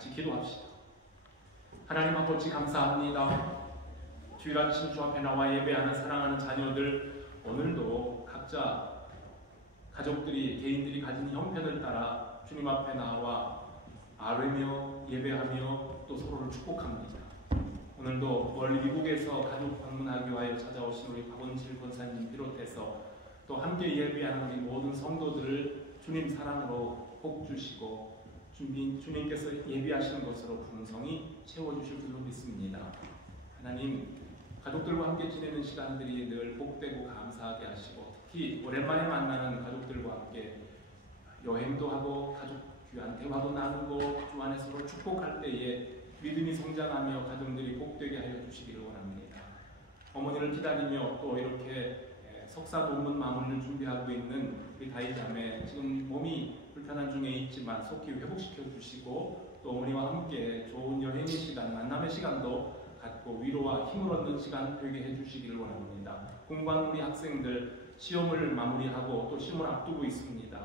같이 기도합시다. 하나님 아버지 감사합니다. 주일 아침 주 앞에 나와 예배하는 사랑하는 자녀들, 오늘도 각자 가족들이 개인들이 가진 형편을 따라 주님 앞에 나와 아뢰며 예배하며 또 서로를 축복합니다. 오늘도 멀리 미국에서 가족 방문하기 위하여 찾아오신 우리 박원실 권사님 비롯해서 또 함께 예배하는 우리 모든 성도들을 주님 사랑으로 복 주시고 주님께서 예비하시는 것으로 풍성히 채워주실 줄로 믿습니다. 하나님, 가족들과 함께 지내는 시간들이 늘 복되고 감사하게 하시고, 특히 오랜만에 만나는 가족들과 함께 여행도 하고 가족 귀한 대화도 나누고 주 안에 서로 축복할 때에 믿음이 성장하며 가정들이 복되게 하여 주시기를 원합니다. 어머니를 기다리며 또 이렇게 석사 논문 마무리를 준비하고 있는 우리 다희자매, 지금 몸이 불편한 중에 있지만 속히 회복시켜 주시고 또 어머니와 함께 좋은 여행의 시간, 만남의 시간도 갖고 위로와 힘을 얻는 시간 되게 해주시기를 원합니다. 공부하는 우리 학생들 시험을 마무리하고 또 시험을 앞두고 있습니다.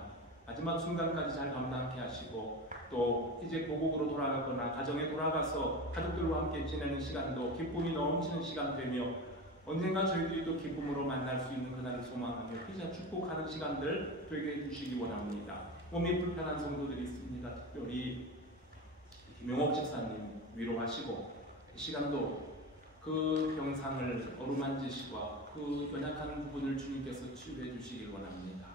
마지막 순간까지 잘 감당케 하시고 또 이제 고국으로 돌아가거나 가정에 돌아가서 가족들과 함께 지내는 시간도 기쁨이 넘치는 시간 되며 언젠가 저희들이 또 기쁨으로 만날 수 있는 그날을 소망하며 피자 축복하는 시간들 되게 해주시기 원합니다. 몸이 불편한 성도들이 있습니다. 특별히 김용옥 집사님 위로하시고 시간도 그 병상을 어루만지시고 그 연약한 부분을 주님께서 치유해 주시기 원합니다.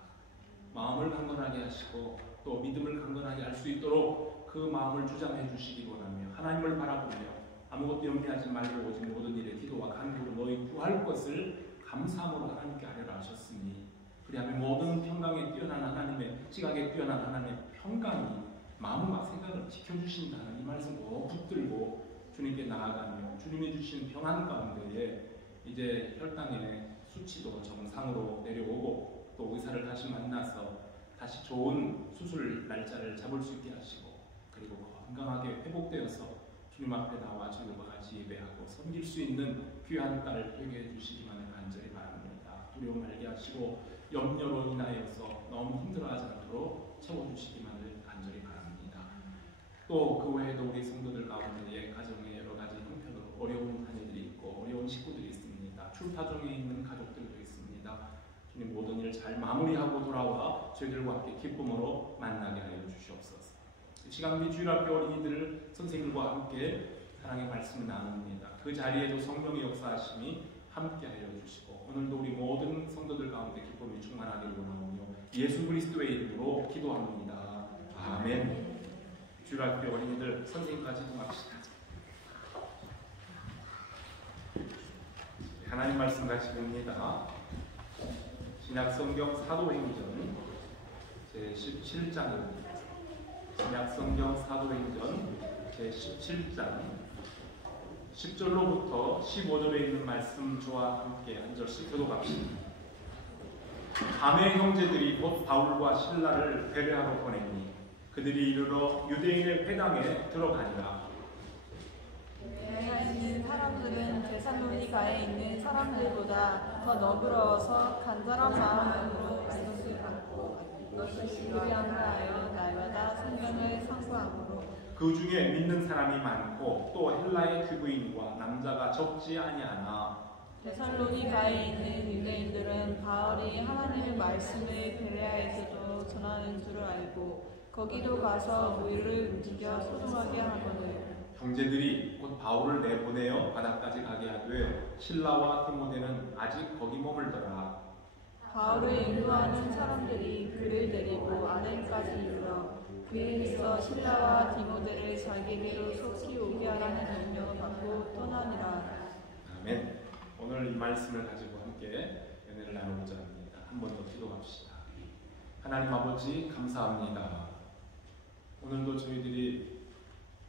마음을 강건하게 하시고 또 믿음을 강건하게 할 수 있도록 그 마음을 주장해 주시기 원하며 하나님을 바라보며 아무것도 염려하지 말고 오직 모든 일에 기도와 간구로 너희 구할 것을 감사함으로 하나님께 아뢰라 하셨으니, 그리하면 모든 평강에 뛰어난 하나님의 시각에 뛰어난 하나님의 평강이 마음과 생각을 지켜주신다는 이 말씀 꼭 붙들고 주님께 나아가며 주님이 주신 평안 가운데에 이제 혈당의 수치도 정상으로 내려오고 또 의사를 다시 만나서 다시 좋은 수술 날짜를 잡을 수 있게 하시고 그리고 건강하게 회복되어서 주님 앞에 나와 주님과 같이 예배하고 섬길 수 있는 귀한 딸 되게 해주시기만을 간절히 바랍니다. 두려움 말게 하시고 염려로 인하여서 너무 힘들어하지 않도록 채워주시기만을 간절히 바랍니다. 또 그 외에도 우리 성도들 가운데에 가정에 여러 가지 형편으로 어려운 자녀들이 있고 어려운 식구들이 있습니다. 출타 중에 있는 가족들도 있습니다. 주님 모든 일을 잘 마무리하고 돌아와 저희들과 함께 기쁨으로 만나게 하여 주시옵소서. 이 시간 우리 주일 앞에 어린이들 선생님과 함께 사랑의 말씀을 나눕니다. 그 자리에도 성령의 역사하심이 함께 하여 주시고 오늘도 우리 모든 성도들 가운데 기쁨이 충만하기를 원하오며 예수 그리스도의 이름으로 기도합니다. 아멘. 주일 앞에 어린이들 선생님까지 동합시다. 하나님 말씀 같이 봅니다. 신약성경 사도행전 제17장입니다. 신약성경 사도행전 제17장 10절로부터 15절에 있는 말씀 저와 함께 한 절씩 교독합시다. 밤에 형제들이 곧 바울과 실라를 배려하러 보내니 그들이 이르러 유대인의 회당에 들어가니라. 베레아에 있는 사람들은 데살로니가에 있는 사람들보다 더 너그러워서 간절한 마음으로 이것을 받고 이것을 시도하려 하여 날마다 성경을 상고하므로 그 중에 믿는 사람이 많고 또 헬라의 귀부인과 남자가 적지 아니하나 데살로니가에 있는 유대인들은 바울이 하나님의 말씀을 베레아에서도 전하는 줄을 알고 거기도 가서 무리를 움직여 소동하게 하거늘 형제들이 곧 바울을 내보내어 바다까지 가게 하되 실라와 디모데는 아직 거기 머물더라. 바울을 인도하는 사람들이 그를 데리고 아덴까지 이르러 그에 있어 실라와 디모데를 자기에게로 속히 오게 하라는 명령을 받고 떠나니라. 아멘. 오늘 이 말씀을 가지고 함께 은혜를 나누고자 합니다. 한 번 더 기도합시다. 하나님 아버지 감사합니다. 오늘도 저희들이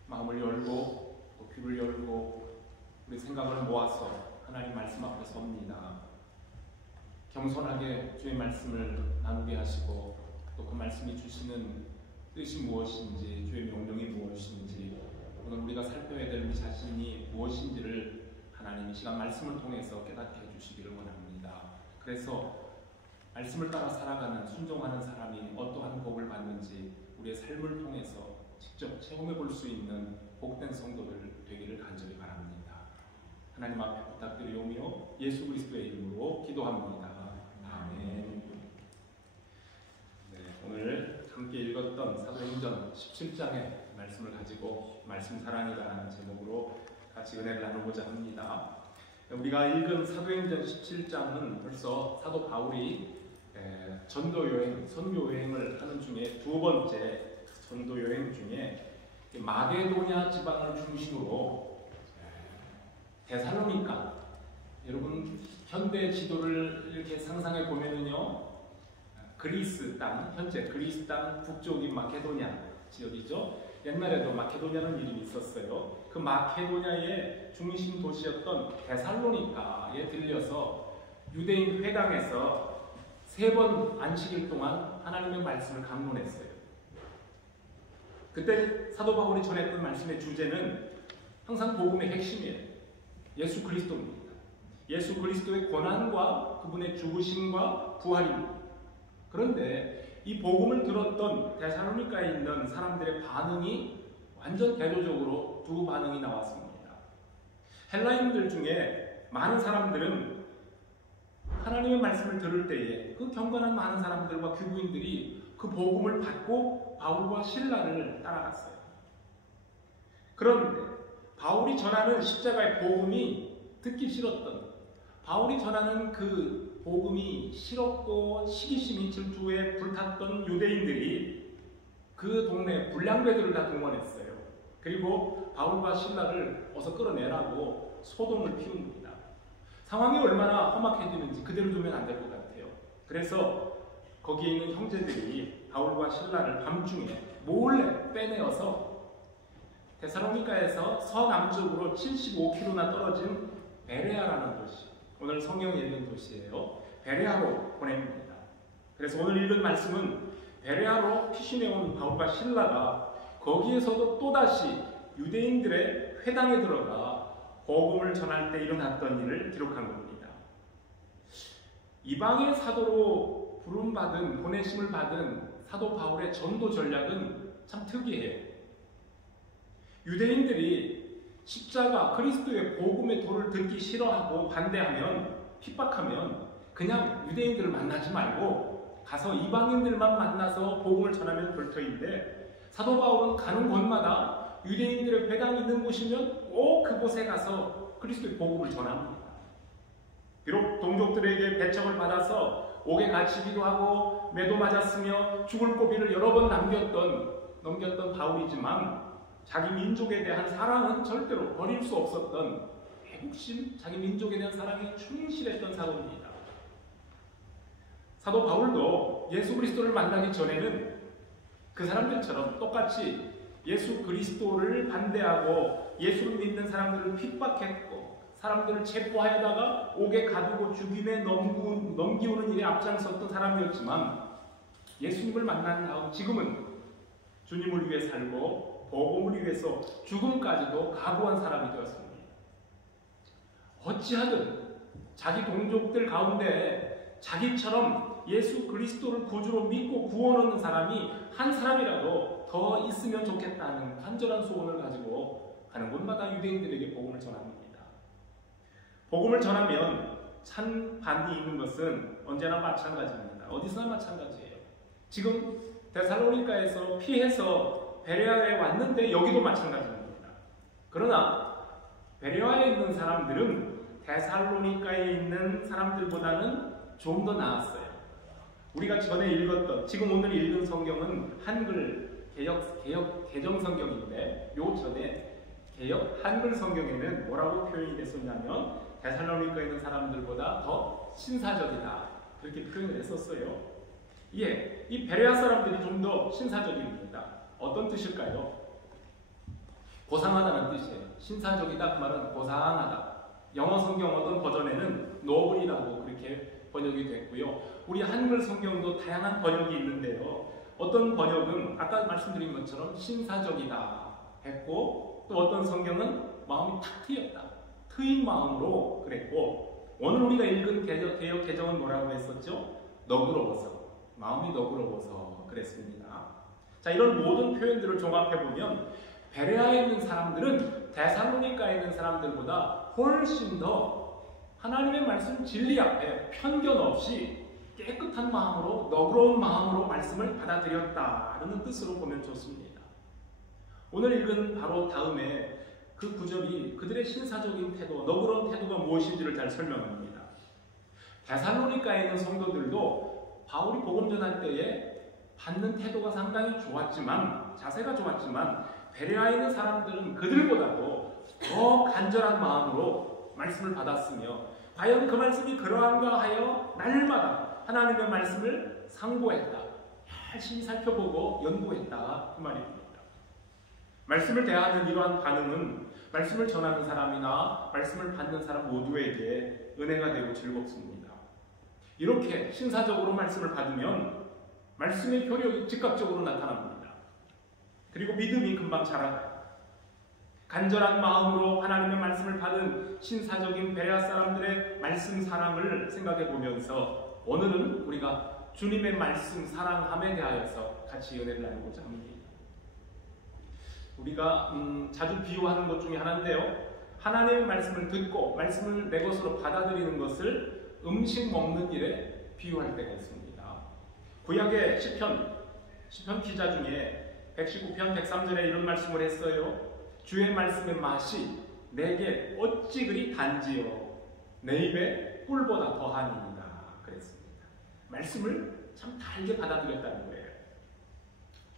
마음을 열고 또 귀를 열고 우리 생각을 모아서 하나님 말씀 앞에 섭니다. 겸손하게 주의 말씀을 나누게 하시고 또 그 말씀이 주시는 뜻이 무엇인지 주의 명령이 무엇인지 오늘 우리가 살펴야 될 우리 자신이 무엇인지를 하나님 이 시간 말씀을 통해서 깨닫게 해주시기를 원합니다. 그래서 말씀을 따라 살아가는 순종하는 사람이 어떠한 복을 받는지 우리의 삶을 통해서 직접 체험해 볼 수 있는 복된 성도들 되기를 간절히 바랍니다. 하나님 앞에 부탁드리오며 예수 그리스도의 이름으로 기도합니다. 아멘. 네, 오늘 함께 읽었던 사도행전 17장의 말씀을 가지고 말씀 사랑이라는 제목으로 같이 은혜를 나누고자 합니다. 우리가 읽은 사도행전 17장은 벌써 사도 바울이 전도여행, 선교여행을 하는 중에 두 번째 전도여행 중에 마게도냐 지방을 중심으로 데살로니가, 여러분 현대 지도를 이렇게 상상해 보면은요, 그리스 땅, 현재 그리스 땅 북쪽인 마케도냐 지역이죠. 옛날에도 마케도냐는 이름이 있었어요. 그 마케도냐의 중심 도시였던 데살로니가에 들려서 유대인 회당에서 3번 안식일 동안 하나님의 말씀을 강론했어요. 그때 사도 바울이 전했던 말씀의 주제는 항상 복음의 핵심이에요. 예수 그리스도입니다. 예수 그리스도의 고난과 그분의 죽으심과 부활입니다. 그런데 이 복음을 들었던 데살로니가에 있는 사람들의 반응이 완전 대조적으로 두 반응이 나왔습니다. 헬라인들 중에 많은 사람들은 하나님의 말씀을 들을 때에 그 경건한 많은 사람들과 교부인들이 그 복음을 받고 바울과 실라를 따라갔어요. 그런데 바울이 전하는 십자가의 복음이 듣기 싫었던, 바울이 전하는 그 복음이 싫었고 시기심이 질투에 불탔던 유대인들이 그 동네 불량배들을 다 동원했어요. 그리고 바울과 실라를 어서 끌어내라고 소동을 피웁니다. 상황이 얼마나 험악해지는지 그대로 두면 안 될 것 같아요. 그래서 거기에 있는 형제들이 바울과 실라를 밤중에 몰래 빼내어서 데살로니가에서 서남쪽으로 75km나 떨어진 베레아라는 도시, 오늘 성경에 있는 도시예요. 베레아로 보냅니다. 그래서 오늘 읽은 말씀은 베레아로 피신해온 바울과 실라가 거기에서도 또다시 유대인들의 회당에 들어가 복음을 전할 때 일어났던 일을 기록한 겁니다. 이방의 사도로 부름받은, 보내심을 받은 사도 바울의 전도 전략은 참 특이해요. 유대인들이 십자가 그리스도의 복음의 도를 듣기 싫어하고 반대하면, 핍박하면 그냥 유대인들을 만나지 말고 가서 이방인들만 만나서 복음을 전하면 될 터인데, 사도 바울은 가는 곳마다 유대인들의 회당이 있는 곳이면 꼭 그곳에 가서 그리스도의 복음을 전합니다. 비록 동족들에게 배척을 받아서 옥에 갇히기도 하고 매도 맞았으며 죽을 고비를 여러 번 넘겼던 바울이지만 자기 민족에 대한 사랑은 절대로 버릴 수 없었던 애국심, 자기 민족에 대한 사랑에 충실했던 사도입니다. 사도 바울도 예수 그리스도를 만나기 전에는 그 사람들처럼 똑같이 예수 그리스도를 반대하고 예수를 믿는 사람들을 핍박했고 사람들을 체포하여다가 옥에 가두고 죽임에 넘기우는 일에 앞장섰던 사람이었지만, 예수님을 만난 다음 지금은 주님을 위해 살고 복음을 위해서 죽음까지도 각오한 사람이 되었습니다. 어찌하든 자기 동족들 가운데 자기처럼 예수 그리스도를 구주로 믿고 구원 얻는 사람이 한 사람이라도 더 있으면 좋겠다는 간절한 소원을 가지고 가는 곳마다 유대인들에게 복음을 전합니다. 복음을 전하면 찬반이 있는 것은 언제나 마찬가지입니다. 어디서나 마찬가지예요. 지금 데살로니가에서 피해서 베레아에 왔는데 여기도 마찬가지입니다. 그러나 베레아에 있는 사람들은 데살로니가에 있는 사람들보다는 좀 더 나았어요. 우리가 전에 읽었던, 지금 오늘 읽은 성경은 한글 개정 성경인데, 요 전에 한글 성경에는 뭐라고 표현이 됐었냐면 데살로니가에 있는 사람들보다 더 신사적이다, 그렇게 표현을 했었어요. 예, 이 베레아 사람들이 좀 더 신사적입니다. 어떤 뜻일까요? 고상하다는 뜻이에요. 신사적이다, 그 말은 고상하다. 영어 성경 어떤 버전에는 노블이라고 그렇게 번역이 됐고요. 우리 한글 성경도 다양한 번역이 있는데요. 어떤 번역은 아까 말씀드린 것처럼 신사적이다 했고, 또 어떤 성경은 마음이 탁 트였다, 트인 마음으로 그랬고, 오늘 우리가 읽은 개역 개정은 뭐라고 했었죠? 너그러워서, 마음이 너그러워서 그랬습니다. 자, 이런 모든 표현들을 종합해보면 베레아에 있는 사람들은 데살로니가에 있는 사람들보다 훨씬 더 하나님의 말씀 진리 앞에 편견 없이 깨끗한 마음으로, 너그러운 마음으로 말씀을 받아들였다는 뜻으로 보면 좋습니다. 오늘 읽은 바로 다음에 그 구절이 그들의 신사적인 태도, 너그러운 태도가 무엇인지를 잘 설명합니다. 데살로니가에 있는 성도들도 바울이 복음 전할 때에 받는 태도가 상당히 좋았지만, 자세가 좋았지만 베레아에 있는 사람들은 그들보다도 더 간절한 마음으로 말씀을 받았으며 과연 그 말씀이 그러한가 하여 날마다 하나님의 말씀을 상고했다. 열심히 살펴보고 연구했다. 그 말입니다. 말씀을 대하는 이러한 반응은 말씀을 전하는 사람이나 말씀을 받는 사람 모두에게 은혜가 되고 즐겁습니다. 이렇게 신사적으로 말씀을 받으면 말씀의 효력이 즉각적으로 나타납니다. 그리고 믿음이 금방 자라가요. 간절한 마음으로 하나님의 말씀을 받은 신사적인 베레아 사람들의 말씀 사랑을 생각해 보면서 오늘은 우리가 주님의 말씀 사랑함에 대하여서 같이 은혜를 나누고자 합니다. 우리가 자주 비유하는 것 중에 하나인데요. 하나님의 말씀을 듣고 말씀을 내 것으로 받아들이는 것을 음식 먹는 일에 비유할 때가 있습니다. 구약의 시편 기자 중에 119편 103절에 이런 말씀을 했어요. 주의 말씀의 맛이 내게 어찌 그리 단지요 내 입에 꿀보다 더하니이다 그랬습니다. 말씀을 참 달게 받아들였다는 거예요.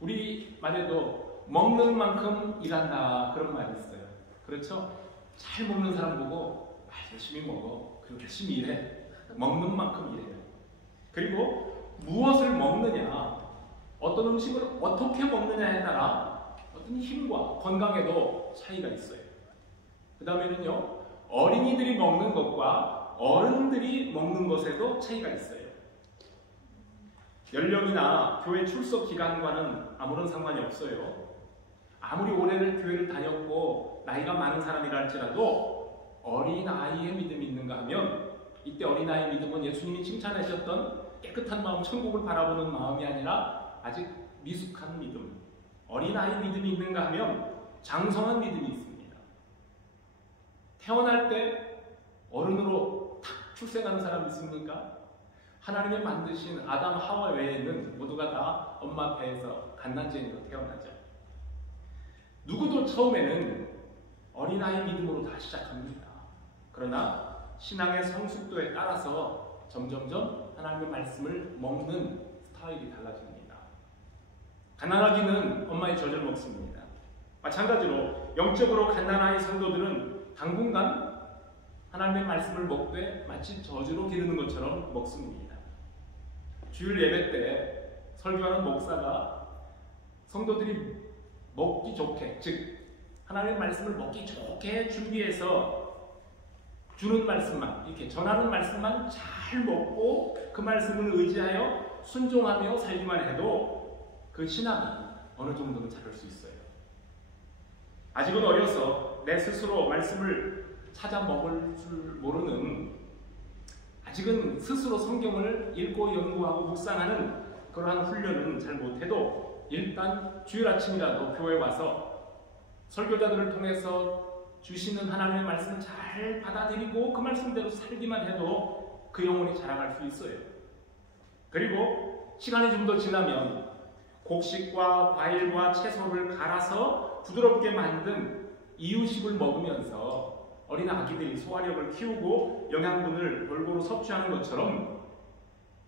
우리 말에도 먹는 만큼 일한다 그런 말이 있어요. 그렇죠? 잘 먹는 사람 보고 열심히 먹어. 그리고 열심히 일해. 먹는 만큼 일해요. 그리고 무엇을 먹느냐, 어떤 음식을 어떻게 먹느냐에 따라 어떤 힘과 건강에도 차이가 있어요. 그 다음에는요, 어린이들이 먹는 것과 어른들이 먹는 것에도 차이가 있어요. 연령이나 교회 출석 기간과는 아무런 상관이 없어요. 아무리 오래를 교회를 다녔고 나이가 많은 사람이라 할지라도 어린아이의 믿음이 있는가 하면 이때 어린아이의 믿음은 예수님이 칭찬하셨던 깨끗한 마음, 천국을 바라보는 마음이 아니라 아직 미숙한 믿음, 어린아이 믿음이 있는가 하면 장성한 믿음이 있습니다. 태어날 때 어른으로 탁 출생하는 사람 있습니까? 하나님이 만드신 아담 하와 외에는 모두가 다 엄마 배에서 갓난쟁이로 태어나죠. 누구도 처음에는 어린아이 믿음으로 다 시작합니다. 그러나 신앙의 성숙도에 따라서 점점점 하나님의 말씀을 먹는 스타일이 달라집니다. 가난하기는 엄마의 젖을 먹습니다. 마찬가지로 영적으로 갓난아이 성도들은 당분간 하나님의 말씀을 먹되 마치 젖으로 기르는 것처럼 먹습니다. 주일 예배 때 설교하는 목사가 성도들이 먹기 좋게, 즉 하나님의 말씀을 먹기 좋게 준비해서 주는 말씀만, 이렇게 전하는 말씀만 잘 먹고 그 말씀을 의지하여 순종하며 살기만 해도 그 신앙이 어느 정도는 자랄 수 있어요. 아직은 어려서 내 스스로 말씀을 찾아 먹을 줄 모르는, 아직은 스스로 성경을 읽고 연구하고 묵상하는 그러한 훈련은 잘 못해도 일단 주일 아침이라도 교회에 와서 설교자들을 통해서 주시는 하나님의 말씀을 잘 받아들이고 그 말씀대로 살기만 해도 그 영혼이 자라갈 수 있어요. 그리고 시간이 좀 더 지나면 곡식과 과일과 채소를 갈아서 부드럽게 만든 이유식을 먹으면서 어린 아기들이 소화력을 키우고 영양분을 골고루 섭취하는 것처럼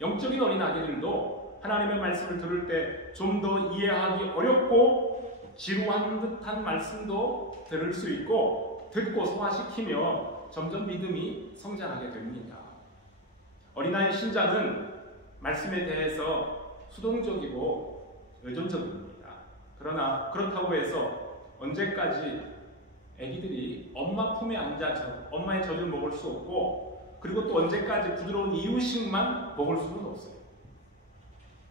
영적인 어린 아기들도 하나님의 말씀을 들을 때 좀 더 이해하기 어렵고 지루한 듯한 말씀도 들을 수 있고 듣고 소화시키며 점점 믿음이 성장하게 됩니다. 어린아이 신자는 말씀에 대해서 수동적이고 의존적입니다. 그러나 그렇다고 해서 언제까지 아기들이 엄마 품에 앉아서 엄마의 젖을 먹을 수 없고 그리고 또 언제까지 부드러운 이유식만 먹을 수는 없어요.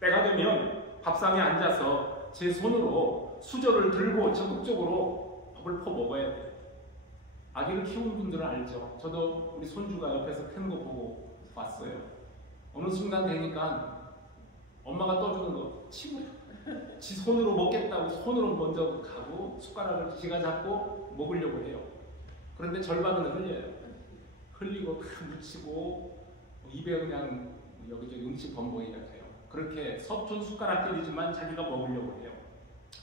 때가 되면 밥상에 앉아서 제 손으로 수저를 들고 적극적으로 밥을 퍼 먹어야 돼요. 아기를 키우는 분들은 알죠. 저도 우리 손주가 옆에서 크는 거 보고 봤어요. 어느 순간 되니까 엄마가 떠주는 거 치고요. 지 손으로 먹겠다고 손으로 먼저 가고 숟가락을 지가 잡고 먹으려고 해요. 그런데 절반은 흘려요. 흘리고 다 묻히고 입에 그냥 여기저기 음식 범벅이라 해요. 그렇게 서툰 숟가락들이지만 자기가 먹으려고 해요.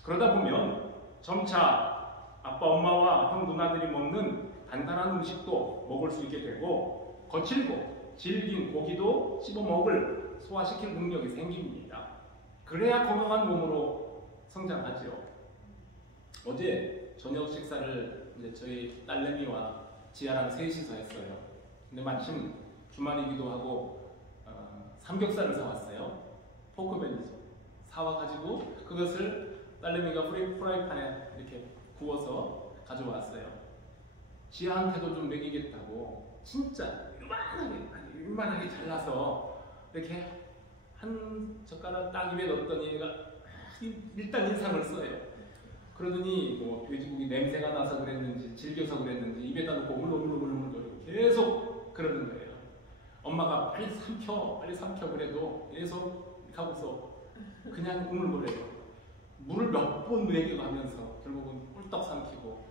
그러다 보면 점차 아빠 엄마와 형 누나들이 먹는 간단한 음식도 먹을 수 있게 되고 거칠고 질긴 고기도 씹어먹을 소화시킬 능력이 생깁니다. 그래야 건강한 몸으로 성장하죠. 어제 저녁 식사를 이제 저희 딸내미와 지아랑 셋이서 했어요. 근데 마침 주말이기도 하고 삼겹살을 사왔어요. 포크벨리죠. 사와가지고 그것을 딸내미가 프라이팬에 이렇게 구워서 가져왔어요. 지아한테도 좀 먹이겠다고 진짜 이만하게 잘라서 이렇게 한 젓가락 딱 입에 넣었더니 얘가 일단 인상을 써요. 그러더니 뭐 돼지고기 냄새가 나서 그랬는지 질겨서 그랬는지 입에다 놓고 울렁울렁거리고 계속 그러는 거예요. 엄마가 빨리 삼켜 그래도 계속 하고서 그냥 우물거려요. 물을 몇 번 먹여가면서 결국은 꿀떡 삼키고,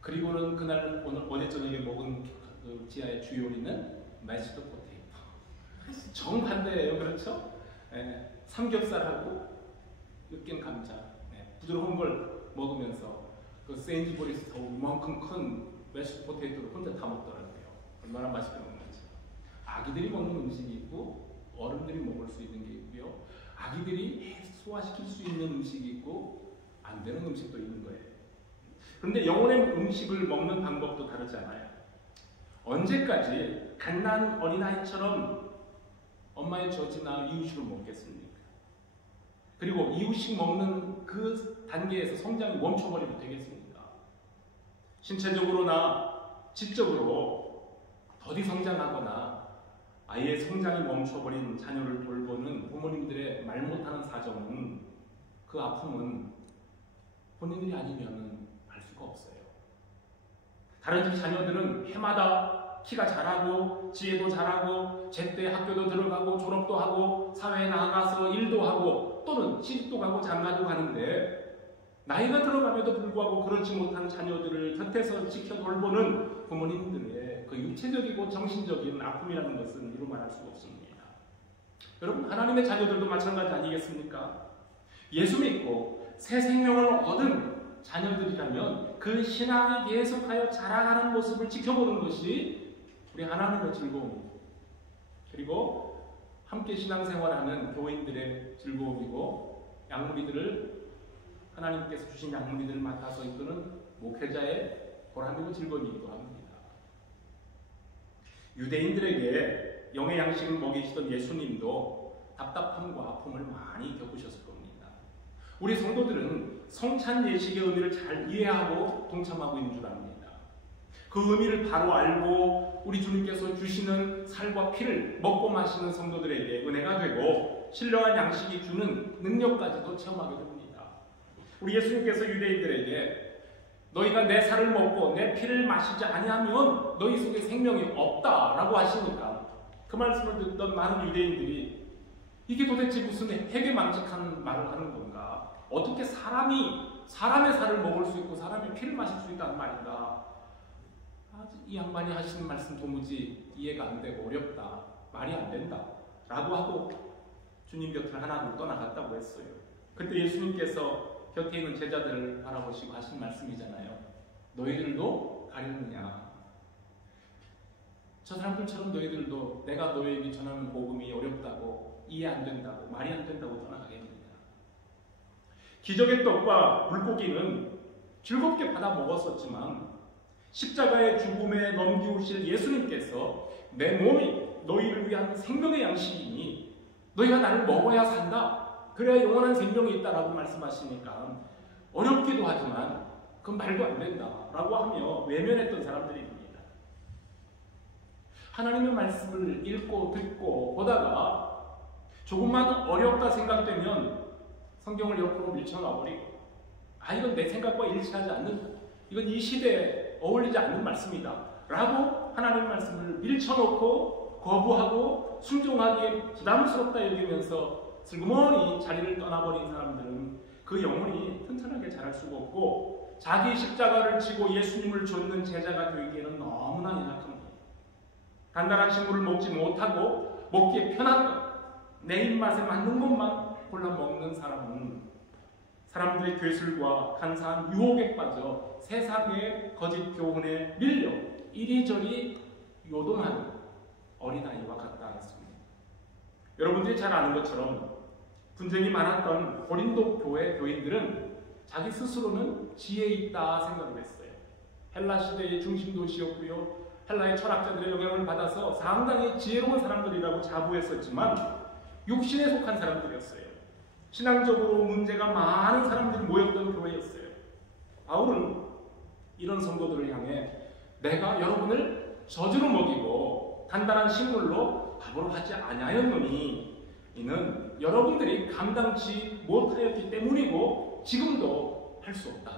그리고는 그날 어제 저녁에 먹은 그 지아의 주 요리는 매시드 포테이토. 정반대예요, 그렇죠? 네, 삼겹살하고 으깬 감자, 부드러운 걸 먹으면서 그 세인지버리에서 더 이만큼 큰 매시드 포테이토를 혼자 다 먹더라고요. 얼마나 맛있게 먹는지. 아기들이 먹는 음식이 있고 어른들이 먹을 수 있는 게 있고요. 아기들이 소화시킬 수 있는 음식이 있고 안 되는 음식도 있는 거예요. 그런데 영혼의 음식을 먹는 방법도 다르잖아요. 언제까지 갓난 어린아이처럼 엄마의 젖이나 이유식을 먹겠습니까? 그리고 이유식 먹는 그 단계에서 성장이 멈춰버리면 되겠습니까? 신체적으로나 지적으로 더디 성장하거나 아이의 성장이 멈춰버린 자녀를 돌보는 부모님들의 말 못하는 사정은, 그 아픔은 본인들이 아니면 알 수가 없어요. 다른 집 자녀들은 해마다 키가 자라고 지혜도 자라고 제때 학교도 들어가고 졸업도 하고 사회에 나가서 일도 하고 또는 시집도 가고 장가도 가는데, 나이가 들어감에도 불구하고 그렇지 못한 자녀들을 곁에서 지켜 돌보는 부모님들의 그 육체적이고 정신적인 아픔이라는 것은 이루 말할 수가 없습니다. 여러분, 하나님의 자녀들도 마찬가지 아니겠습니까? 예수 믿고 새 생명을 얻은 자녀들이라면 그 신앙이 계속하여 자라가는 모습을 지켜보는 것이 우리 하나님의 즐거움이고, 그리고 함께 신앙생활하는 교인들의 즐거움이고, 양무리들을 하나님께서 주신 양무리들을 맡아서 이끄는 목회자의 보람이고 즐거움이기도 합니다. 유대인들에게 영의 양식을 먹이시던 예수님도 답답함과 아픔을 많이 겪으셨을 겁니다. 우리 성도들은 성찬 예식의 의미를 잘 이해하고 동참하고 있는 줄 압니다. 그 의미를 바로 알고 우리 주님께서 주시는 살과 피를 먹고 마시는 성도들에게 은혜가 되고 신령한 양식이 주는 능력까지도 체험하게 됩니다. 우리 예수님께서 유대인들에게 너희가 내 살을 먹고 내 피를 마시지 아니하면 너희 속에 생명이 없다라고 하시니까 그 말씀을 듣던 많은 유대인들이 이게 도대체 무슨 해괴망측한 말을 하는 건가? 어떻게 사람이 사람의 살을 먹을 수 있고 사람의 피를 마실 수 있다는 말인가? 이 양반이 하시는 말씀 도무지 이해가 안 되고 어렵다, 말이 안 된다 라고 하고 주님 곁을 하나둘 떠나갔다고 했어요. 그때 예수님께서 곁에 있는 제자들을 바라보시고 하신 말씀이잖아요. 너희들도 가리느냐? 저 사람들처럼 너희들도 내가 너희에게 전하는 복음이 어렵다고, 이해 안 된다고, 말이 안 된다고 떠나가겠느냐? 기적의 떡과 물고기는 즐겁게 받아 먹었었지만 십자가의 죽음에 넘기우실 예수님께서 내 몸이 너희를 위한 생명의 양식이니 너희가 나를 먹어야 산다, 그래야 영원한 생명이 있다라고 말씀하시니까 어렵기도 하지만 그건 말도 안 된다라고 하며 외면했던 사람들입니다. 하나님의 말씀을 읽고 듣고 보다가 조금만 어렵다 생각되면 성경을 옆으로 밀쳐놔버리고 이건 내 생각과 일치하지 않는, 이건 이 시대에 어울리지 않는 말씀이다 라고 하나님의 말씀을 밀쳐놓고 거부하고 순종하기에 부담스럽다 여기면서 슬그머니 자리를 떠나버린 사람들은 그 영혼이 튼튼하게 자랄 수가 없고 자기 십자가를 지고 예수님을 좇는 제자가 되기에는 너무나 연약합니다. 단단한 식물을 먹지 못하고 먹기에 편한 것, 내 입맛에 맞는 것만 골라 먹는 사람은 사람들의 괴술과 간사한 유혹에 빠져 세상의 거짓 교훈에 밀려 이리저리 요동하는 어린아이와 같다 했습니다. 여러분들이 잘 아는 것처럼 분쟁이 많았던 고린도 교회 교인들은 자기 스스로는 지혜 있다 생각을 했어요. 헬라 시대의 중심 도시였고요. 헬라의 철학자들의 영향을 받아서 상당히 지혜로운 사람들이라고 자부했었지만 육신에 속한 사람들이었어요. 신앙적으로 문제가 많은 사람들이 모였던 교회였어요. 바울은 이런 성도들을 향해 내가 여러분을 젖으로 먹이고 단단한 식물로 밥으로 하지 아니하였노니 이는 여러분들이 감당치 못하였기 때문이고 지금도 할 수 없다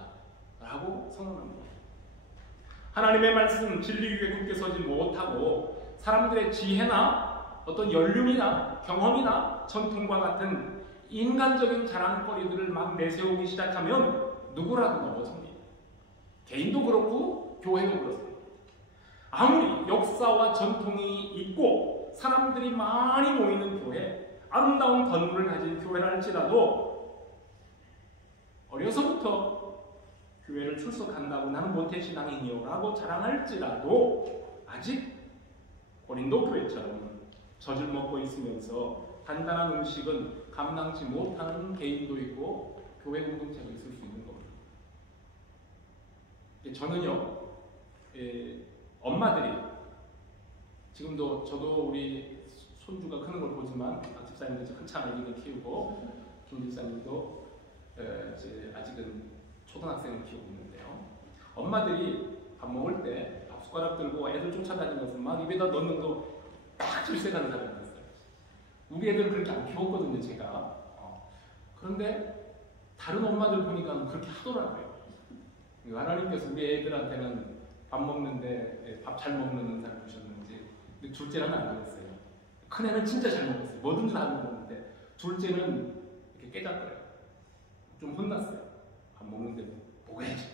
라고 선언합니다. 하나님의 말씀 진리 위에 굳게 서지 못하고 사람들의 지혜나 어떤 연륜이나 경험이나 전통과 같은 인간적인 자랑거리들을 막 내세우기 시작하면 누구라도 넘어집니다. 개인도 그렇고 교회도 그렇습니다. 아무리 역사와 전통이 있고 사람들이 많이 모이는 교회, 아름다운 건물을 가진 교회라 할지라도 어려서부터 교회를 출석한다고 나는 모태신앙이니요 라고 자랑할지라도 아직 고린도 교회처럼 젖을 먹고 있으면서 단단한 음식은 감당치 못하는 개인도 있고 교회 공동체가 있을 수 있는 겁니다. 저는요, 엄마들이 지금도 저도 우리 손주가 크는 걸 보지만 박 집사님도 한참 아기를 키우고 김 집사님도 아직은 초등학생을 키우고 있는데요. 엄마들이 밥 먹을 때 밥 숟가락 들고 애들 쫓아다니면서 막 입에다 넣는 거 딱 질색하는 사람이 있어요. 우리 애들은 그렇게 안 키웠거든요, 제가. 그런데 다른 엄마들 보니까 그렇게 하더라고요. 하나님께서 우리 애들한테는 밥 먹는데 밥 잘 먹는 은사를 주셨는지, 근데 둘째는 안 그랬어요. 큰애는 진짜 잘 먹었어요. 뭐든지 다 먹었는데 둘째는 이렇게 깨작거려요. 좀 혼났어요. 밥 먹는데 먹어야지.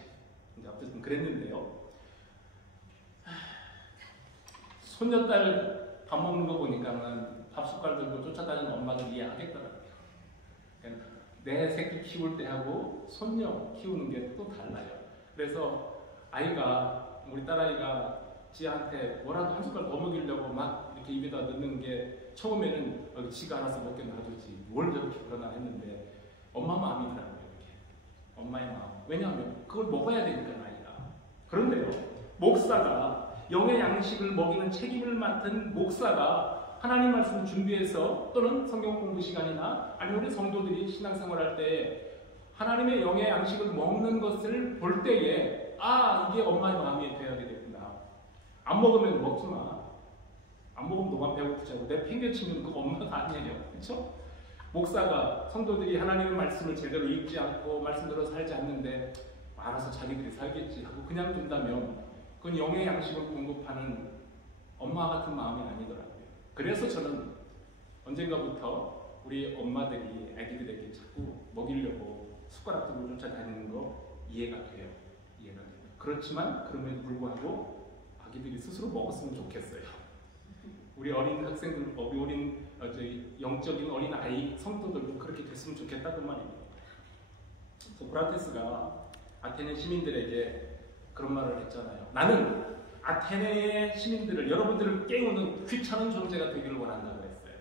근데 어쨌든 그랬는데요. 손녀딸 밥 먹는 거 보니까는 밥 숟갈 들고 쫓아다니는 엄마들 이해하겠더라고요. 그러니까 내 새끼 키울 때하고 손녀 키우는 게 또 달라요. 그래서 우리 딸아이가 지한테 뭐라도 한 숟갈 더 먹이려고 막 이렇게 입에다 넣는 게 처음에는 지가 알아서 먹게 놔두지 뭘 저렇게 그러나 했는데 엄마 마음이더라고요. 이렇게. 엄마의 마음. 왜냐하면 그걸 먹어야 되니까 아이가. 그런데요, 목사가 영의 양식을 먹이는 책임을 맡은 목사가 하나님 말씀을 준비해서 또는 성경 공부 시간이나 아니면 우리 성도들이 신앙생활할 때 하나님의 영의 양식을 먹는 것을 볼 때에 이게 엄마의 마음이 돼야 되겠구나. 안 먹으면 먹지 마. 안 먹으면 너만 배고프자고 내 팽개치면 그거 엄마가 아니에요. 그렇죠? 목사가 성도들이 하나님의 말씀을 제대로 읽지 않고 말씀대로 살지 않는데 알아서 자기들이 살겠지 하고 그냥 둔다면 그건 영의 양식을 공급하는 엄마 같은 마음이 아니더라고요. 그래서 저는 언젠가부터 우리 엄마들이 아기들에게 자꾸 먹이려고 숟가락 들고 쫓아다니는 거 이해가 돼요. 그렇지만 그럼에도 불구하고 아기들이 스스로 먹었으면 좋겠어요. 우리 어린 학생들, 영적인 어린 아이 성도들도 그렇게 됐으면 좋겠다고 말입니다. 소크라테스가 아테네 시민들에게 그런 말을 했잖아요. 나는 아테네의 시민들을, 여러분들을 깨우는 귀찮은 존재가 되기를 원한다고 했어요.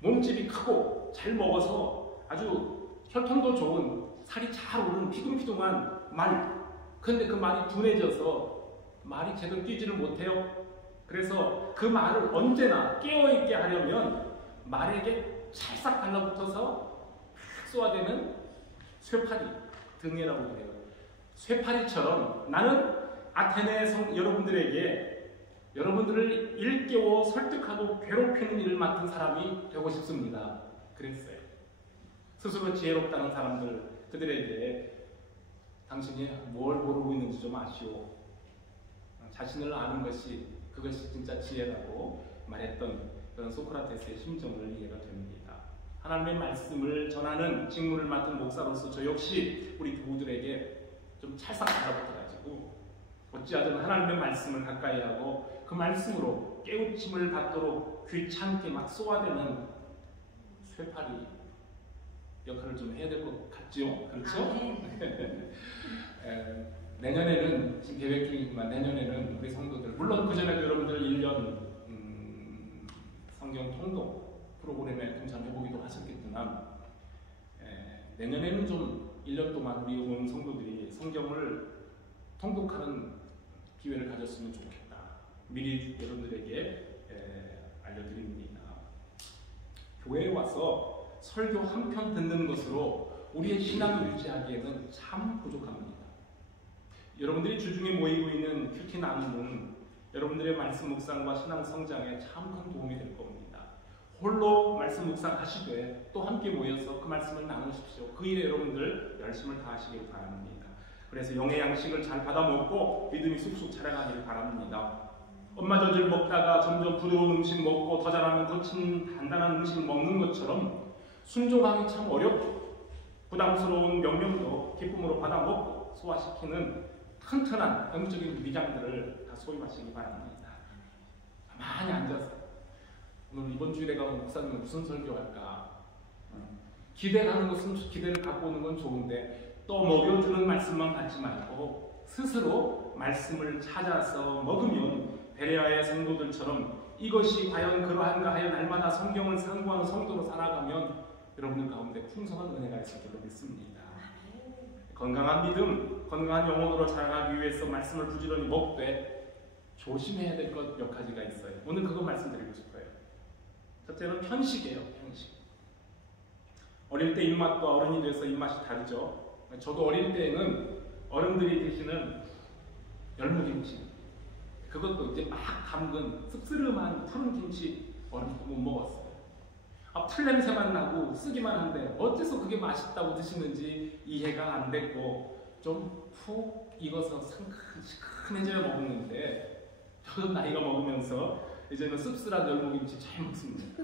몸집이 크고 잘 먹어서 아주 혈통도 좋은 살이 잘 오르는 피둥피둥한 말. 그런데 그 말이 둔해져서 말이 제대로 뛰지를 못해요. 그래서 그 말을 언제나 깨어있게 하려면 말에게 찰싹 달라붙어서 팍 쏘아대는 쇠파리, 등이라고 해요. 쇠파리처럼 나는 아테네 여러분들에게 여러분들을 일깨워 설득하고 괴롭히는 일을 맡은 사람이 되고 싶습니다. 그랬어요. 스스로 지혜롭다는 사람들, 그들에게 당신이 뭘 모르고 있는지 좀 아시오. 자신을 아는 것이 그것이 진짜 지혜라고 말했던 그런 소크라테스의 심정을 이해가 됩니다. 하나님의 말씀을 전하는 직무를 맡은 목사로서 저 역시 우리 교우들에게 좀 찰싹 달라붙어가지고 어찌하든 하나님의 말씀을 가까이 하고 그 말씀으로 깨우침을 받도록 귀찮게 막 쏘아대는 쇠파리 역할을 좀 해야 될 것 같죠? 그렇죠? 내년에는 지금 계획 중이지만 내년에는 우리 성도들 물론 그전에도 여러분들 1년 성경 통독 프로그램에 동참해보기도 하셨겠지만 내년에는 좀 1년 동안 우리 온 성도들이 성경을 통독하는 기회를 가졌으면 좋겠다. 미리 여러분들에게 알려드립니다. 교회에 와서 설교 한 편 듣는 것으로 우리의 신앙을 유지하기에는 참 부족합니다. 여러분들이 주중에 모이고 있는 큐티 나눔은 여러분들의 말씀 묵상과 신앙 성장에 참 큰 도움이 될 겁니다. 홀로 말씀 묵상하시되 또 함께 모여서 그 말씀을 나누십시오. 그 일에 여러분들 열심을 다하시길 바랍니다. 그래서 영의 양식을 잘 받아 먹고 믿음이 쑥쑥 자라가길 바랍니다. 엄마 젖을 먹다가 점점 부드러운 음식 먹고 더 잘하면 거친 단단한 음식 먹는 것처럼 순종하기 참 어렵고 부담스러운 명령도 기쁨으로 받아 먹고 소화시키는 튼튼한 영적인 위장들을 다 소유하시기 바랍니다. 가만히 앉아서 오늘 이번 주일에 가면 목사님은 무슨 설교할까? 기대하는 것은 기대를 갖고 오는 건 좋은데 또 먹여주는 말씀만 받지 말고 스스로 말씀을 찾아서 먹으면 베레아의 성도들처럼 이것이 과연 그러한가 하여 날마다 성경을 상고하는 성도로 살아가면 여러분들 가운데 풍성한 은혜가 있을 줄로 믿습니다. 건강한 믿음, 건강한 영혼으로 자라가기 위해서 말씀을 부지런히 먹되 조심해야 될 것 몇 가지가 있어요. 오늘 그거 말씀드리고 싶어요. 첫째는 편식이에요. 편식. 어릴 때 입맛과 어른이 돼서 입맛이 다르죠. 저도 어릴 때는 어른들이 드시는 열무김치, 그것도 이제 막 담근 씁쓸한 푸른 김치 어릴 때 못 먹었어요. 풀 냄새만 나고 쓰기만 한데 어째서 그게 맛있다고 드시는지 이해가 안 됐고 좀 푹 익어서 상큼해져야 먹는데 저도 나이가 먹으면서 이제는 씁쓸한 열무김치 잘 먹습니다.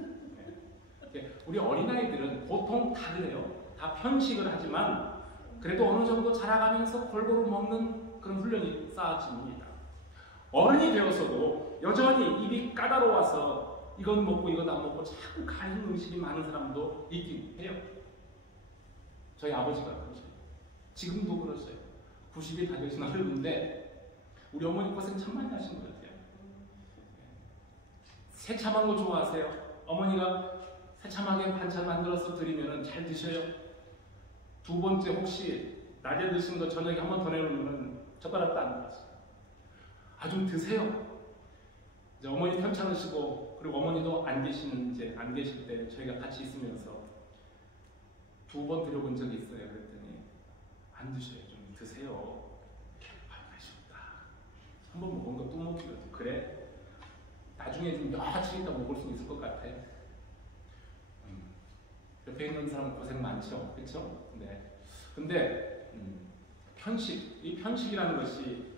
우리 어린아이들은 보통 다 그래요. 다 편식을 하지만 그래도 어느 정도 자라가면서 골고루 먹는 그런 훈련이 쌓아집니다. 어른이 되어서도 여전히 입이 까다로워서 이건 먹고 이건 안 먹고 자꾸 가리는 음식이 많은 사람도 있긴 해요. 저희 아버지가 그러셔요. 지금도 그러셔요. 90이 다 되신 어른인데 우리 어머니 고생 참 많이 하신 것 같아요. 새참한 거 좋아하세요. 어머니가 새참하게 반찬 만들어서 드리면 잘 드셔요. 두 번째 혹시 낮에 드신 거 저녁에 한 번 더 내놓으면 젓가락도 안 들었어요. 좀 드세요. 이제 어머니 편찮으시고 그리고 어머니도 안 계실 때 저희가 같이 있으면서 2번 드려본 적이 있어요. 그랬더니 안 드셔요. 좀 드세요. 맛이 없다. 한 번 먹은 거 또 먹기로 그래? 나중에 좀 며칠 있다 먹을 수 있을 것 같아. 옆에 있는 사람 고생 많죠, 그렇죠? 네. 근데 이 편식이라는 것이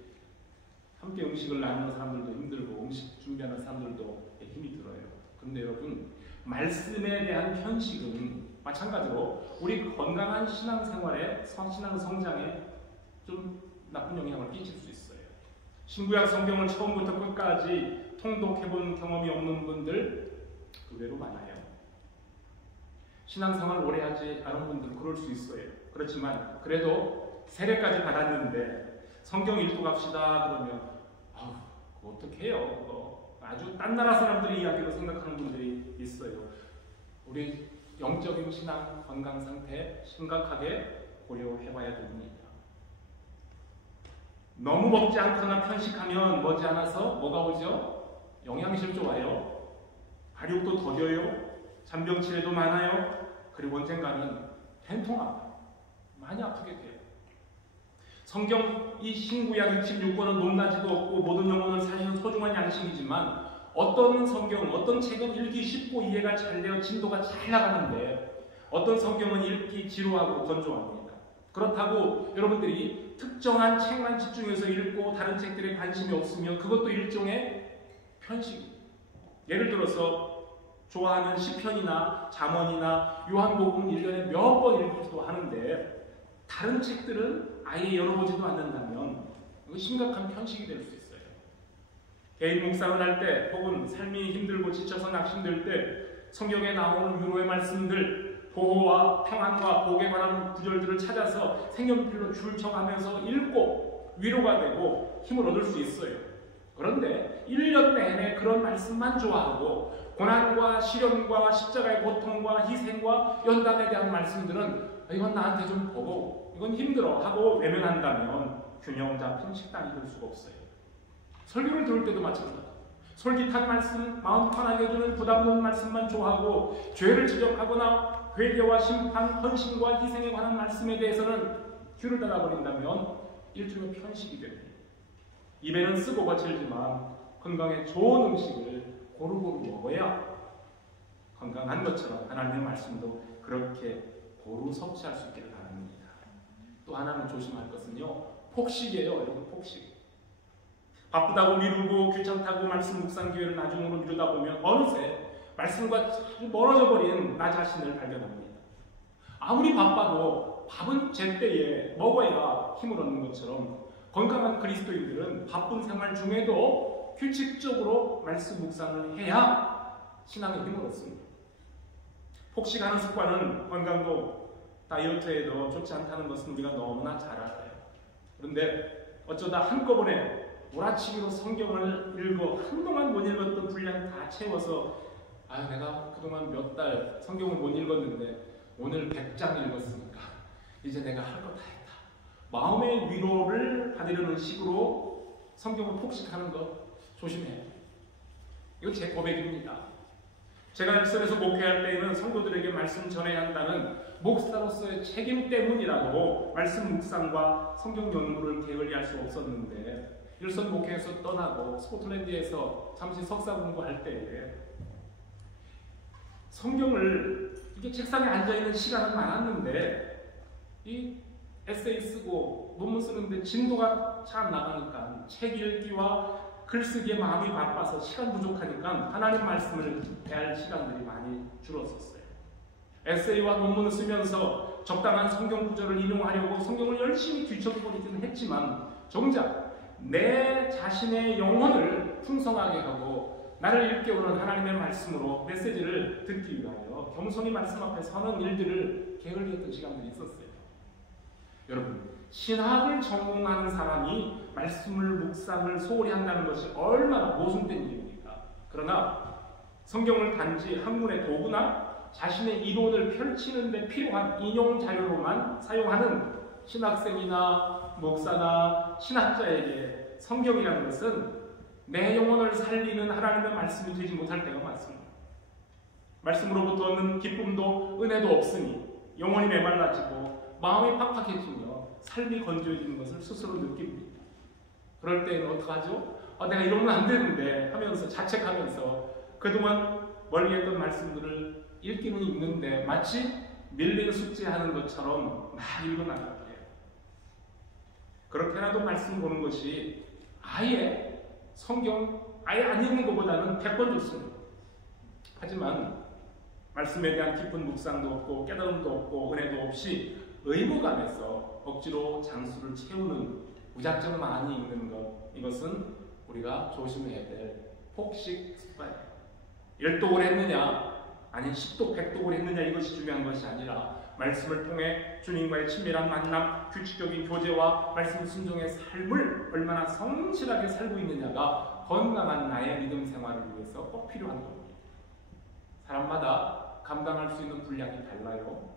함께 음식을 나누는 사람들도 힘들고 음식 준비하는 사람들도 힘이 들어요. 그런데 여러분, 말씀에 대한 편식은 마찬가지로 우리 건강한 신앙생활에, 신앙 성장에 좀 나쁜 영향을 끼칠 수 있어요. 신구약 성경을 처음부터 끝까지 통독해본 경험이 없는 분들 의외로 많아요. 신앙생활 오래 하지 않은 분들은 그럴 수 있어요. 그렇지만 그래도 세례까지 받았는데 성경 읽고 갑시다 그러면 그거 어떻게 해요? 그거 아주 딴 나라 사람들이 이야기로 생각하는 분들이 있어요. 우리 영적인 신앙 건강 상태 심각하게 고려해봐야 됩니다. 너무 먹지 않거나 편식하면 머지않아서 뭐가 오죠? 영양실조 와요. 발육도 더뎌요. 잔병치레도 많아요. 그리고 언젠가는 된통 아파요. 많이 아프게 돼요. 성경 이 신구약 66권은 높낮이도 없고 모든 영혼을 살리는 소중한 양식이지만 어떤 성경은 어떤 책은 읽기 쉽고 이해가 잘 되어 진도가 잘 나가는데 어떤 성경은 읽기 지루하고 건조합니다. 그렇다고 여러분들이 특정한 책만 집중해서 읽고 다른 책들에 관심이 없으면 그것도 일종의 편식입니다. 예를 들어서 좋아하는 시편이나 잠언이나 요한복음 1년에 몇 번 읽기도 하는데 다른 책들은 아예 열어보지도 않는다면 이거 심각한 편식이 될 수 있어요. 개인 묵상을 할 때 혹은 삶이 힘들고 지쳐서 낙심될 때 성경에 나오는 위로의 말씀들, 보호와 평안과 복에 관한 구절들을 찾아서 색연필로 줄 쳐가면서 읽고 위로가 되고 힘을 얻을 수 있어요. 그런데 1년 내내 그런 말씀만 좋아하고 고난과 시련과 십자가의 고통과 희생과 연단에 대한 말씀들은 이건 나한테 좀 보고 이건 힘들어 하고 외면한다면 균형 잡힌 식단이 될 수가 없어요. 설교를 들을 때도 마찬가지입니다. 솔깃한 말씀, 마음 편하게 해주는 부담 없는 말씀만 좋아하고 죄를 지적하거나 회개와 심판, 헌신과 희생에 관한 말씀에 대해서는 귀를 닫아버린다면 일종의 편식이 됩니다. 입에는 쓰고 거칠지만 건강에 좋은 음식을 고루고루 먹어야 건강한 것처럼 하나님의 말씀도 그렇게 고루 섭취할 수 있기를 바랍니다. 또 하나는 조심할 것은요, 폭식이에요. 여러분, 폭식. 바쁘다고 미루고 귀찮다고 말씀 묵상 기회를 나중으로 미루다 보면 어느새 말씀과 아주 멀어져 버린 나 자신을 발견합니다. 아무리 바빠도 밥은 제때에 먹어야 힘을 얻는 것처럼 건강한 그리스도인들은 바쁜 생활 중에도 규칙적으로 말씀 묵상을 해야 신앙의 힘을 얻습니다. 폭식하는 습관은 건강도 다이어트에도 좋지 않다는 것은 우리가 너무나 잘 알아요. 그런데 어쩌다 한꺼번에 몰아치기로 성경을 읽어 한동안 못 읽었던 분량 다 채워서 내가 그동안 몇 달 성경을 못 읽었는데 오늘 100장 읽었으니까 이제 내가 할 거 다 했다. 마음의 위로를 받으려는 식으로 성경을 폭식하는 것 조심해요. 이건 제 고백입니다. 제가 일선에서 목회할 때에는 성도들에게 말씀 전해야 한다는 목사로서의 책임 때문이라도 말씀 묵상과 성경 연구를 게을리할 수 없었는데 일선 목회에서 떠나고 스코틀랜드에서 잠시 석사 공부할 때에 성경을 이게 책상에 앉아있는 시간은 많았는데 이 에세이 쓰고 논문 쓰는데 진도가 잘 나가니까 책 읽기와 글쓰기에 마음이 바빠서 시간 부족하니까 하나님 말씀을 대할 시간들이 많이 줄었었어요. 에세이와 논문을 쓰면서 적당한 성경 구절을 인용하려고 성경을 열심히 뒤척거리기는 했지만 정작 내 자신의 영혼을 풍성하게 하고 나를 일깨우는 하나님의 말씀으로 메시지를 듣기 위하여 겸손히 말씀 앞에 서는 일들을 게을리했던 시간들이 있었어요. 여러분, 신학을 전공하는 사람이 말씀을 묵상을 소홀히 한다는 것이 얼마나 모순된 일입니까? 그러나 성경을 단지 학문의 도구나 자신의 이론을 펼치는 데 필요한 인용 자료로만 사용하는 신학생이나 목사나 신학자에게 성경이라는 것은 내 영혼을 살리는 하나님의 말씀이 되지 못할 때가 많습니다. 말씀으로부터 얻는 기쁨도 은혜도 없으니 영혼이 메말라지고 마음이 팍팍해지며 삶이 건조해지는 것을 스스로 느낍니다. 그럴 때는 어떡하죠? 내가 이러면 안 되는데 하면서 자책하면서 그동안 멀리했던 말씀들을 읽기는 읽는데 마치 밀린 숙제하는 것처럼 막 읽어나갈 거예요. 그렇게라도 말씀 보는 것이 아예 성경 아예 안 읽는 것보다는 100번 좋습니다. 하지만 말씀에 대한 깊은 묵상도 없고 깨달음도 없고 은혜도 없이 의무감에서 억지로 장수를 채우는 무작정 많이 읽는 것, 이것은 우리가 조심해야 될 폭식 습관이에요. 1독을 했느냐 아니 10독, 100독을 했느냐 이것이 중요한 것이 아니라 말씀을 통해 주님과의 친밀한 만남, 규칙적인 교제와 말씀 순종의 삶을 얼마나 성실하게 살고 있느냐가 건강한 나의 믿음 생활을 위해서 꼭 필요한 겁니다. 사람마다 감당할 수 있는 분량이 달라요.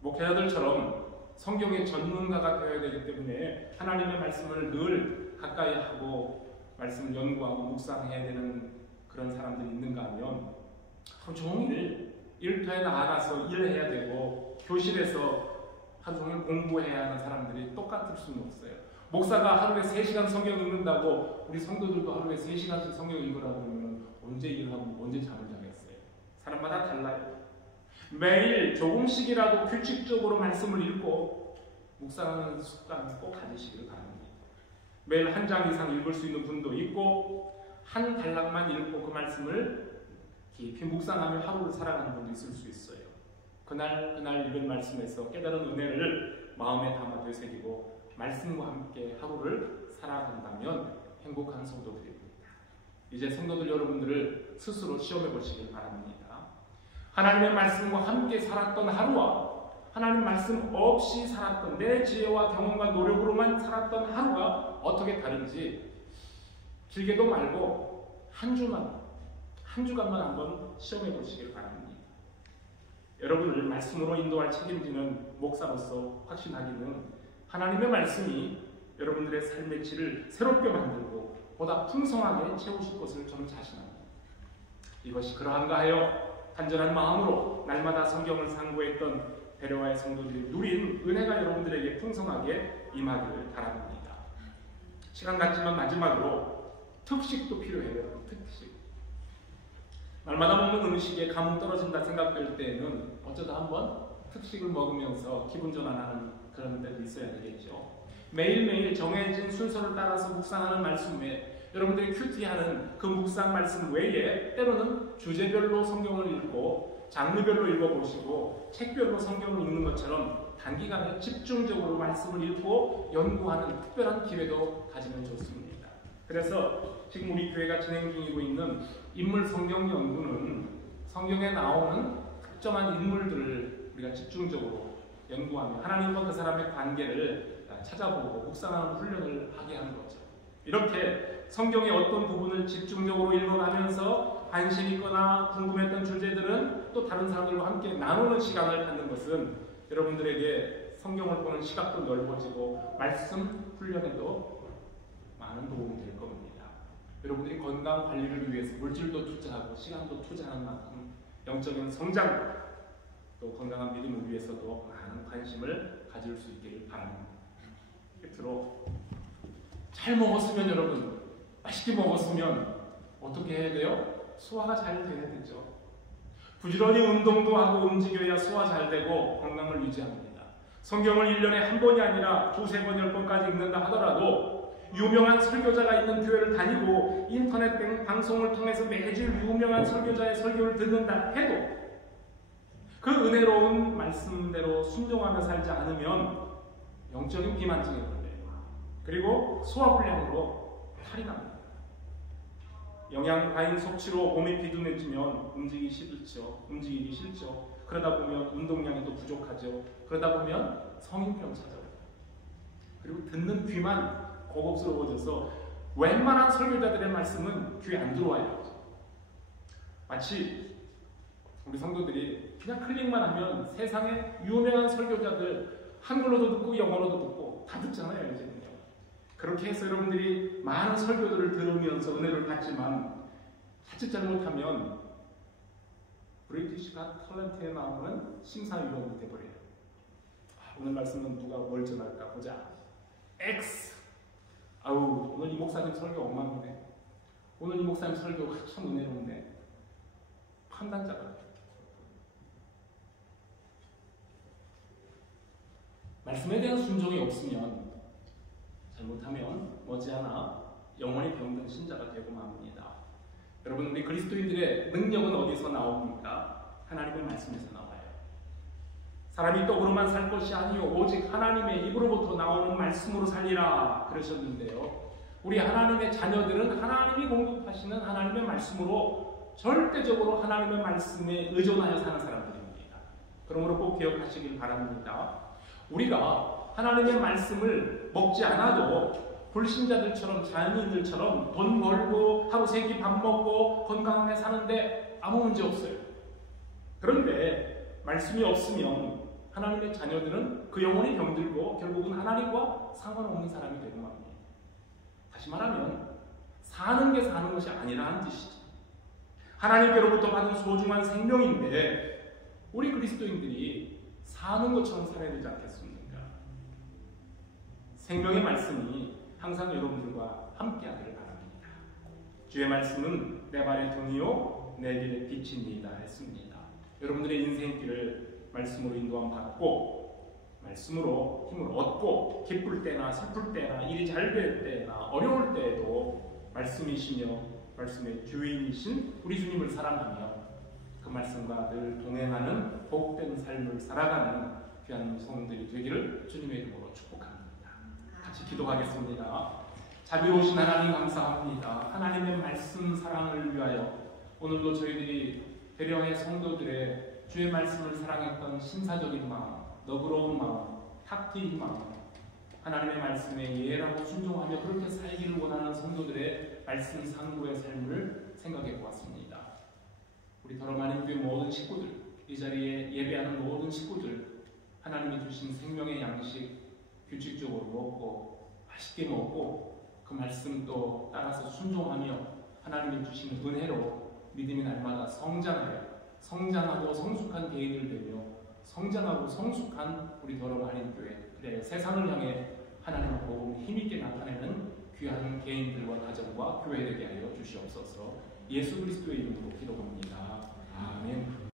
목회자들처럼 성경의 전문가가 되어야 되기 때문에 하나님의 말씀을 늘 가까이 하고 말씀을 연구하고 묵상해야 되는 그런 사람들이 있는가 하면 하루 종일 일터에 나가서 일해야 되고 교실에서 하루 종일 공부해야 하는 사람들이 똑같을 수는 없어요. 목사가 하루에 3시간 성경 읽는다고 우리 성도들도 하루에 3시간씩 성경 읽으라고 하면 언제 일하고 언제 잠을 자겠어요? 사람마다 달라요. 매일 조금씩이라도 규칙적으로 말씀을 읽고 묵상하는 습관을 꼭 가지시기를 바랍니다. 매일 한 장 이상 읽을 수 있는 분도 있고 한 단락만 읽고 그 말씀을 깊이 묵상하며 하루를 살아가는 분도 있을 수 있어요. 그날 읽은 말씀에서 깨달은 은혜를 마음에 담아 되새기고 말씀과 함께 하루를 살아간다면 행복한 성도들입니다. 이제 성도들 여러분들을 스스로 시험해 보시길 바랍니다. 하나님의 말씀과 함께 살았던 하루와 하나님 말씀 없이 살았던 내 지혜와 경험과 노력으로만 살았던 하루가 어떻게 다른지 길게도 말고 한 주간만 한번 시험해 보시길 바랍니다. 여러분을 말씀으로 인도할 책임지는 목사로서 확신하기는 하나님의 말씀이 여러분들의 삶의 질을 새롭게 만들고 보다 풍성하게 채우실 것을 저는 자신합니다. 이것이 그러한가 하여 간절한 마음으로 날마다 성경을 상고했던 베레와의 성도들이 누린 은혜가 여러분들에게 풍성하게 임하기를 바랍니다. 시간 같지만 마지막으로 특식도 필요해요. 특식. 날마다 먹는 음식에 감흥 떨어진다 생각될 때에는 어쩌다 한번 특식을 먹으면서 기분 전환하는 그런 때도 있어야 되겠죠. 매일매일 정해진 순서를 따라서 묵상하는 말씀 외에 여러분들이 큐티하는 그 묵상 말씀 외에 때로는 주제별로 성경을 읽고 장르별로 읽어보시고 책별로 성경을 읽는 것처럼 단기간에 집중적으로 말씀을 읽고 연구하는 특별한 기회도 가지면 좋습니다. 그래서 지금 우리 교회가 진행 중이고 있는 인물 성경 연구는 성경에 나오는 특정한 인물들을 우리가 집중적으로 연구하며 하나님과 그 사람의 관계를 찾아보고 묵상하는 훈련을 하게 하는 거죠. 이렇게 성경의 어떤 부분을 집중적으로 읽어가면서 관심 있거나 궁금했던 주제들은 또 다른 사람들과 함께 나누는 시간을 갖는 것은 여러분들에게 성경을 보는 시각도 넓어지고 말씀 훈련에도 많은 도움이 될 겁니다. 여러분들이 건강 관리를 위해서 물질도 투자하고 시간도 투자하는 만큼 영적인 성장 또 건강한 믿음을 위해서도 많은 관심을 가질 수 있기를 바랍니다. 끝으로 잘 먹었으면 여러분 맛있게 먹었으면 어떻게 해야 돼요? 소화가 잘 돼야 되죠. 부지런히 운동도 하고 움직여야 소화 잘 되고 건강을 유지합니다. 성경을 1년에 한 번이 아니라 2, 3번, 10번까지 읽는다 하더라도 유명한 설교자가 있는 교회를 다니고 인터넷 방송을 통해서 매주 유명한 설교자의 설교를 듣는다 해도 그 은혜로운 말씀대로 순종하며 살지 않으면 영적인 비만증에 걸려요. 그리고 소화불량으로 탈이 납니다. 영양 과잉 섭취로 몸이 비둔해지면 움직이기 싫죠. 그러다 보면 운동량이 또 부족하죠. 그러다 보면 성인병 찾아와요. 그리고 듣는 귀만 고급스러워져서 웬만한 설교자들의 말씀은 귀에 안 들어와요. 마치 우리 성도들이 그냥 클릭만 하면 세상에 유명한 설교자들 한글로도 듣고 영어로도 듣고 다 듣잖아요. 이제는요. 그렇게 해서 여러분들이 많은 설교들을 들으면서 은혜를 받지만 자칫 잘못하면 브리티시 갓 탤런트에 나오는 심사위원이 돼버려요. 오늘 말씀은 누가 뭘 전할까 보자. X. 아우 오늘 이 목사님 설교 엉망이네. 오늘 이 목사님 설교가 참 은혜로운데. 판단자가 말씀에 대한 순종이 없으면 잘못하면 머지않아 영원히 병든 신자가 되고 맙니다. 여러분 우리 그리스도인들의 능력은 어디서 나옵니까? 하나님의 말씀에서 나와요. 사람이 떡으로만 살 것이 아니요 오직 하나님의 입으로부터 나오는 말씀으로 살리라 그러셨는데요. 우리 하나님의 자녀들은 하나님이 공급하시는 하나님의 말씀으로 절대적으로 하나님의 말씀에 의존하여 사는 사람들입니다. 그러므로 꼭 기억하시길 바랍니다. 우리가 하나님의 말씀을 먹지 않아도 불신자들처럼 자연인들처럼 돈 벌고 하루 세 끼 밥 먹고 건강하게 사는데 아무 문제 없어요. 그런데 말씀이 없으면 하나님의 자녀들은 그 영혼이 병들고 결국은 하나님과 상관없는 사람이 되고 맙니다. 다시 말하면 사는 게 사는 것이 아니라는 뜻이죠. 하나님께로부터 받은 소중한 생명인데 우리 그리스도인들이 사는 것처럼 살아야 되지 않겠습니까? 생명의 말씀이 항상 여러분들과 함께하기를 바랍니다. 주의 말씀은 내 발의 등이요 내 길의 빛입니다 했습니다. 여러분들의 인생길을 말씀으로 인도함 받고 말씀으로 힘을 얻고 기쁠 때나 슬플 때나 일이 잘 될 때나 어려울 때에도 말씀이시며 말씀의 주인이신 우리 주님을 사랑하며 말씀과 늘 동행하는 복된 삶을 살아가는 귀한 성들이 되기를 주님의 이름으로 축복합니다. 같이 기도하겠습니다. 자비로우신 하나님 감사합니다. 하나님의 말씀 사랑을 위하여 오늘도 저희들이 배려의 성도들의 주의 말씀을 사랑했던 신사적인 마음, 너그러운 마음, 탁 트인 마음, 하나님의 말씀에 예라고 순종하며 그렇게 살기를 원하는 성도들의 말씀 상고의 삶을 생각해 보았습니다. 우리 더러마님 교회 모든 식구들, 이 자리에 예배하는 모든 식구들, 하나님이 주신 생명의 양식 규칙적으로 먹고 맛있게 먹고 그 말씀 또 따라서 순종하며 하나님이 주신 은혜로 믿음이 날마다 성장하고 성숙한 개인들 되며 성장하고 성숙한 우리 더러마님 교회, 그래 세상을 향해 하나님의 복음을 힘있게 나타내는 귀한 개인들과 가정과 교회 되게 하여 주시옵소서. 예수 그리스도의 이름으로 기도합니다. 아멘.